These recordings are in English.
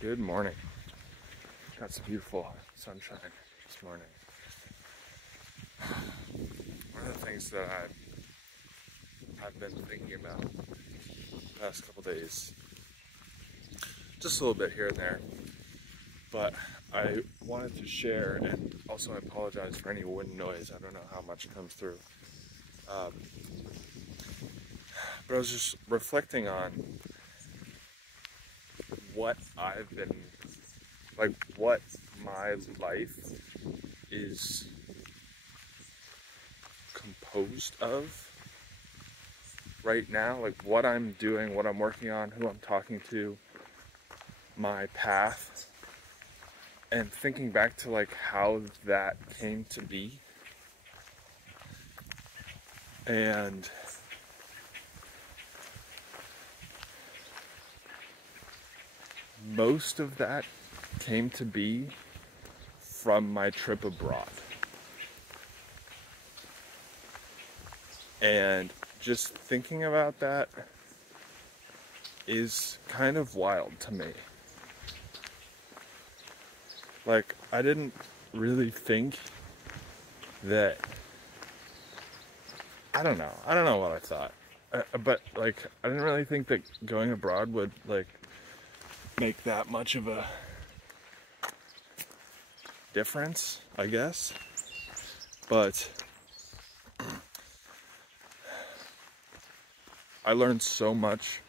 Good morning. Got some beautiful sunshine this morning. One of the things that I've been thinking about the past couple days, just a little bit here and there, but I wanted to share, and also I apologize for any wind noise. I don't know how much comes through. But I was just reflecting on what I've been, like what my life is composed of right now, like what I'm doing, what I'm working on, who I'm talking to, my path, and thinking back to like how that came to be. And most of that came to be from my trip abroad. And just thinking about that is kind of wild to me. Like, I didn't really think that, I don't know what I thought. But like, I didn't really think that going abroad would like make that much of a difference, I guess. But I learned so much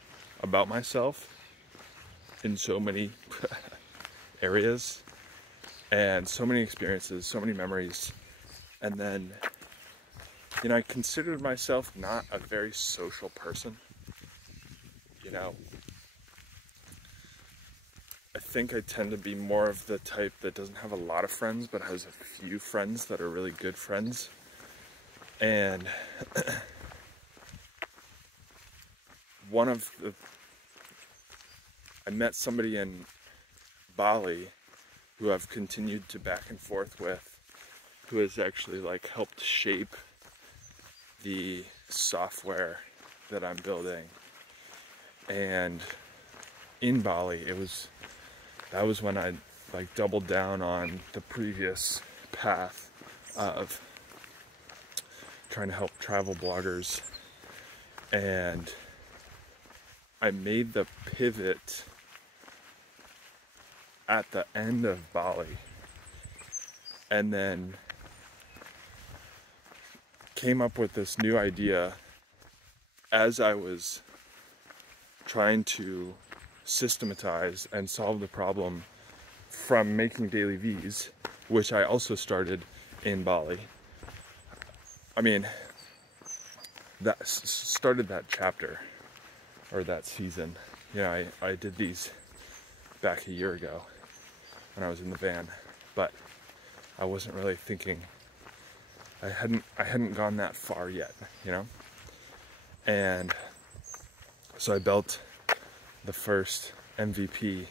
about myself in so many areas and so many experiences, so many memories. And then, you know, I considered myself not a very social person. You know, I think I tend to be more of the type that doesn't have a lot of friends, but has a few friends that are really good friends. And I met somebody in Bali who I've continued to back and forth with, who has actually like helped shape the software that I'm building. And in Bali, that was when I like doubled down on the previous path of trying to help travel bloggers, and I made the pivot at the end of Bali, and then came up with this new idea as I was trying to systematize and solve the problem from making daily V's, which I also started in Bali. I mean, that started that chapter or that season. Yeah, I did these back a year ago when I was in the van, but I wasn't really thinking, I hadn't gone that far yet, you know? And so I built the first MVP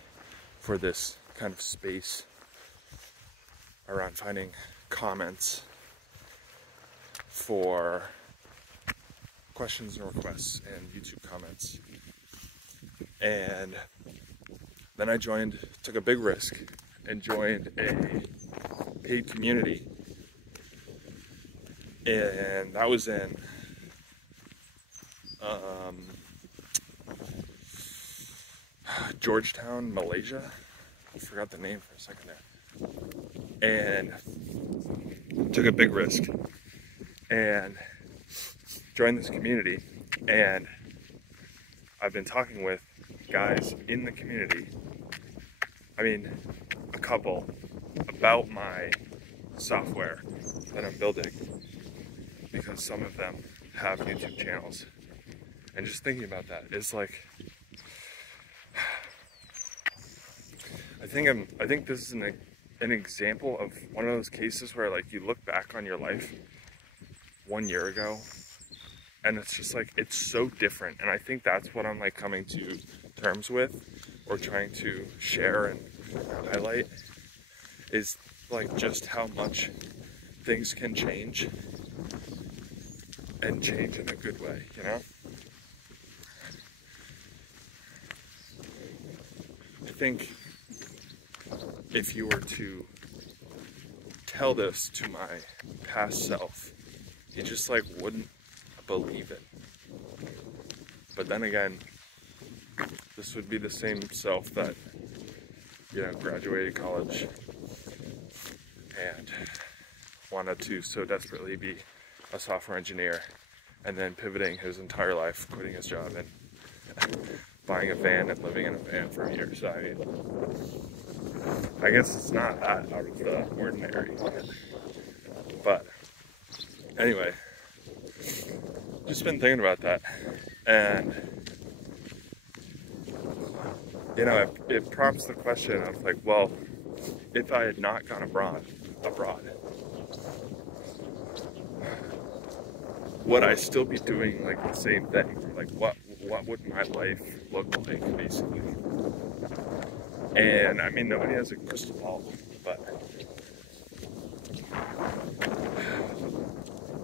for this kind of space around finding comments for questions and requests and YouTube comments. And then I took a big risk and joined a paid community. And that was in Georgetown, Malaysia. I forgot the name for a second there. And took a big risk and joined this community. And I've been talking with guys in the community, I mean, a couple, about my software that I'm building, because some of them have YouTube channels. And just thinking about that is like, I think this is an example of one of those cases where like you look back on your life 1 year ago and it's just like, it's so different. And I think that's what I'm like coming to terms with, or trying to share and highlight, is like just how much things can change, and change in a good way, you know? I think if you were to tell this to my past self, he just like wouldn't believe it. But then again, this would be the same self that, you know, graduated college and wanted to so desperately be a software engineer, and then pivoting his entire life, quitting his job and buying a van and living in a van for a year. So I guess it's not that out of the ordinary. But anyway, just been thinking about that, and you know, it prompts the question of like, well, if I had not gone abroad, would I still be doing like the same thing? Like what would my life look like, basically? And I mean, nobody has a crystal ball, but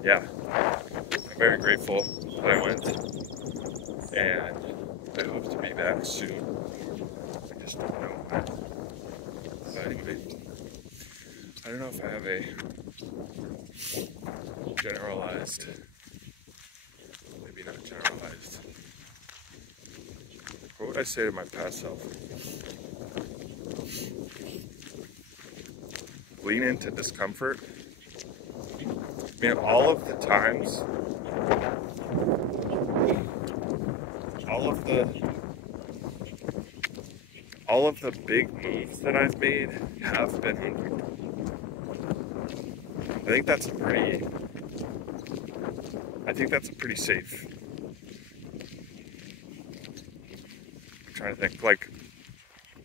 yeah, I'm very grateful that I went, and I hope to be back soon. I just don't know when. But anyway, I don't know if I have a generalized, maybe not generalized. What would I say to my past self? Lean into discomfort. I mean, all of the times, all of the big moves that I've made have been uncomfortable. I think that's a pretty safe. I'm trying to think, like,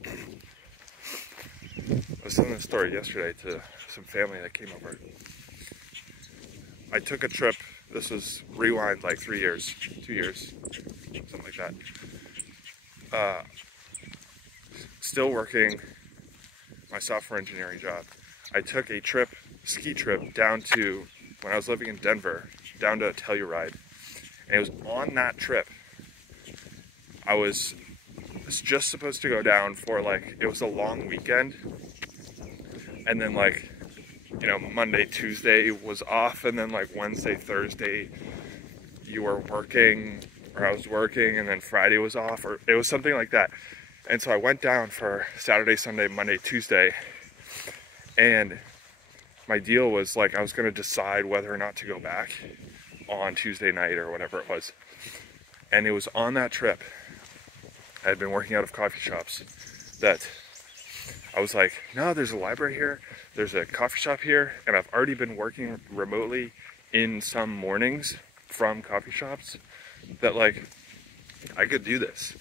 I was telling this story yesterday to some family that came over. I took a trip, this was rewind like 3 years, 2 years, something like that. Still working my software engineering job. I took a trip, ski trip, down to, when I was living in Denver, down to Telluride. And it was on that trip, I was just supposed to go down for like, it was a long weekend. And then like, you know, Monday, Tuesday was off, and then like Wednesday, Thursday, you were working, or I was working, and then Friday was off, or it was something like that. And so I went down for Saturday, Sunday, Monday, Tuesday, and my deal was like I was going to decide whether or not to go back on Tuesday night or whatever it was. And it was on that trip, I had been working out of coffee shops, that I was like, no, there's a library here, there's a coffee shop here, and I've already been working remotely in some mornings from coffee shops, that like, I could do this.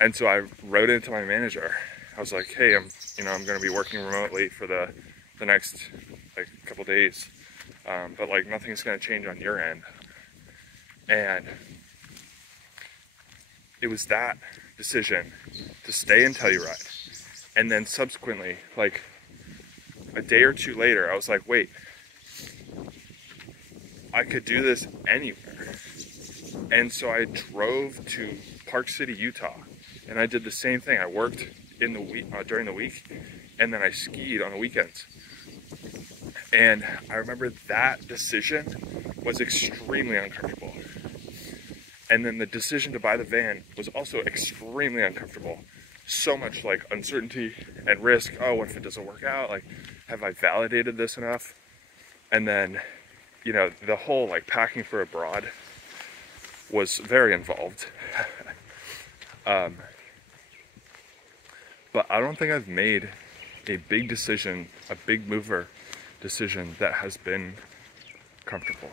And so I wrote into my manager. I was like, hey, I'm going to be working remotely for the next like couple days, but like nothing's going to change on your end. And it was that decision to stay in Telluride. And then subsequently, like a day or two later, I was like, wait, I could do this anywhere. And so I drove to Park City, Utah. And I did the same thing. I worked in the week, during the week, and then I skied on the weekends. And I remember that decision was extremely uncomfortable. And then the decision to buy the van was also extremely uncomfortable. So much like uncertainty and risk. Oh, what if it doesn't work out? Like, have I validated this enough? And then, you know, the whole like packing for abroad was very involved. But I don't think I've made a big decision, a big mover decision that has been comfortable.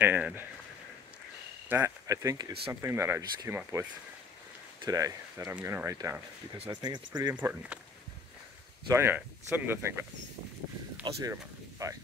And that, I think, is something that I just came up with today that I'm going to write down, because I think it's pretty important. So anyway, something to think about. I'll see you tomorrow. Bye.